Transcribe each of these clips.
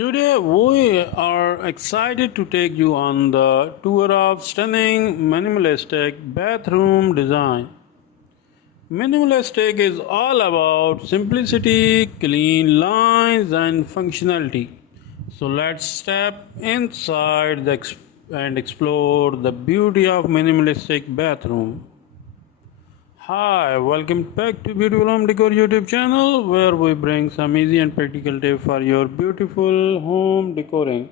Today we are excited to take you on the tour of stunning minimalistic bathroom design. Minimalistic is all about simplicity, clean lines and functionality. So let's step inside and explore the beauty of minimalistic bathroom. Hi, welcome back to Beautiful Home Decor YouTube channel where we bring some easy and practical tips for your beautiful home decoring.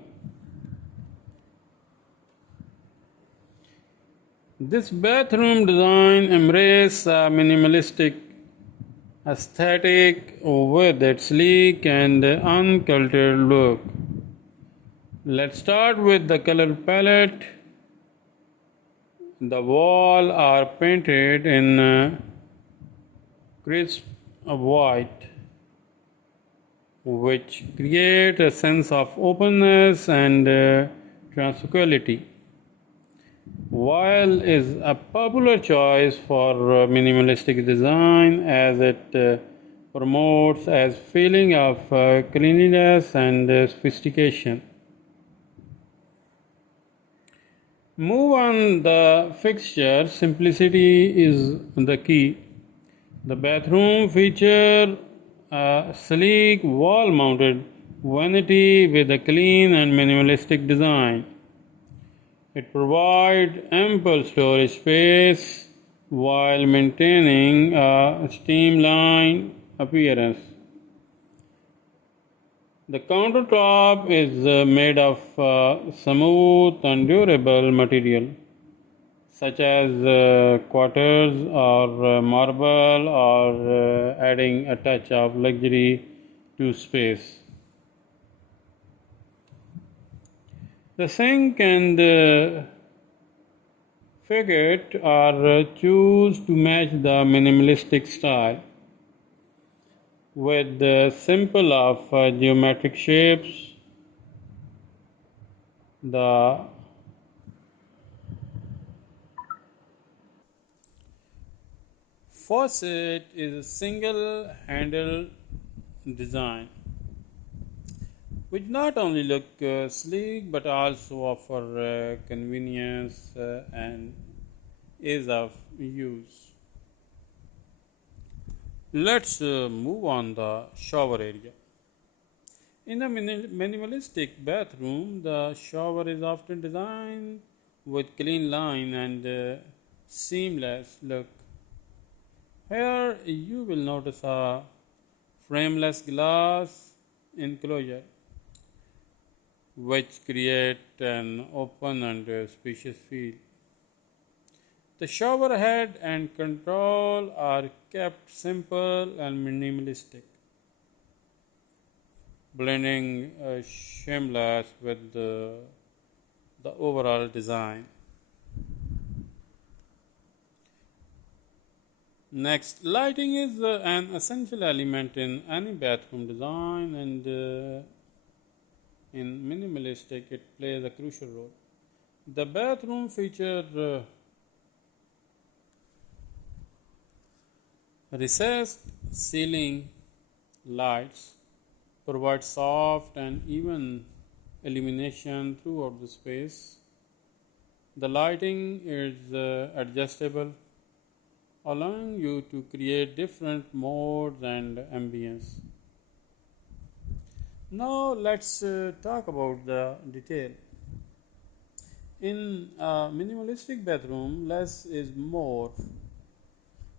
This bathroom design embraces a minimalistic aesthetic with its sleek and uncultured look. Let's start with the color palette. The walls are painted in crisp white, which create a sense of openness and tranquility. While is a popular choice for minimalistic design as it promotes a feeling of cleanliness and sophistication. Move on the fixture. Simplicity is the key. The bathroom features a sleek wall-mounted vanity with a clean and minimalistic design. It provides ample storage space while maintaining a streamlined appearance. The countertop is made of smooth and durable material such as quartz or marble or adding a touch of luxury to space. The sink and faucet are choose to match the minimalistic style with the simple of geometric shapes. The faucet is a single handle design which not only look sleek but also offer convenience and ease of use. Let's move on the shower area. In a minimalistic bathroom, the shower is often designed with clean line and seamless look. Here you will notice a frameless glass enclosure which create an open and spacious feel. The shower head and control are kept simple and minimalistic, blending shameless with the overall design. Next, lighting is an essential element in any bathroom design, and in minimalistic it plays a crucial role. The bathroom features recessed ceiling lights, provide soft and even illumination throughout the space. The lighting is adjustable, allowing you to create different modes and ambience. Now let's talk about the detail. In a minimalistic bathroom, less is more.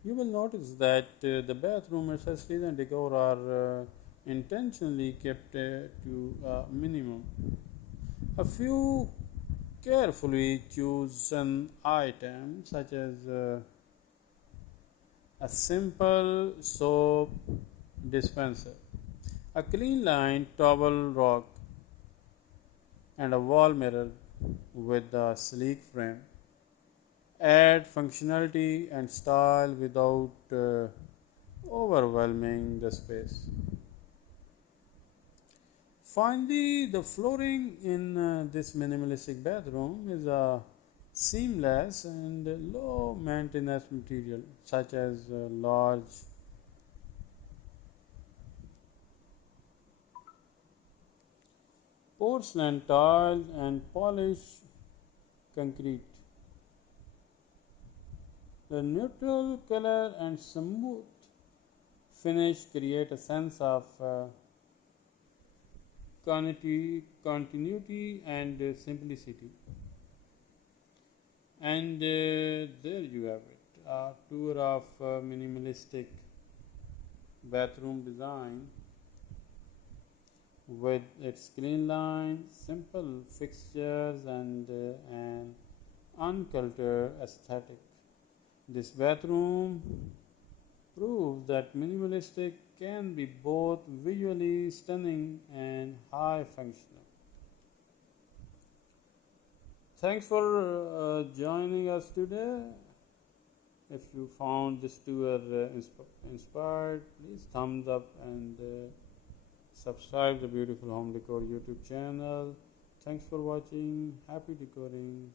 You will notice that the bathroom accessories and decor are intentionally kept to a minimum. A few carefully chosen items such as a simple soap dispenser, a clean line towel rack, and a wall mirror with a sleek frame add functionality and style without overwhelming the space. Finally, the flooring in this minimalistic bathroom is a seamless and low maintenance material such as large porcelain tiles, and polished concrete. The neutral color and smooth finish create a sense of continuity and simplicity. And there you have it, a tour of minimalistic bathroom design with its clean lines, simple fixtures, and an uncultured aesthetic. This bathroom proves that minimalistic can be both visually stunning and high functional. Thanks for joining us today. If you found this tour inspired, please thumbs up and subscribe the Beautiful Home Decor YouTube channel. Thanks for watching. Happy decoring.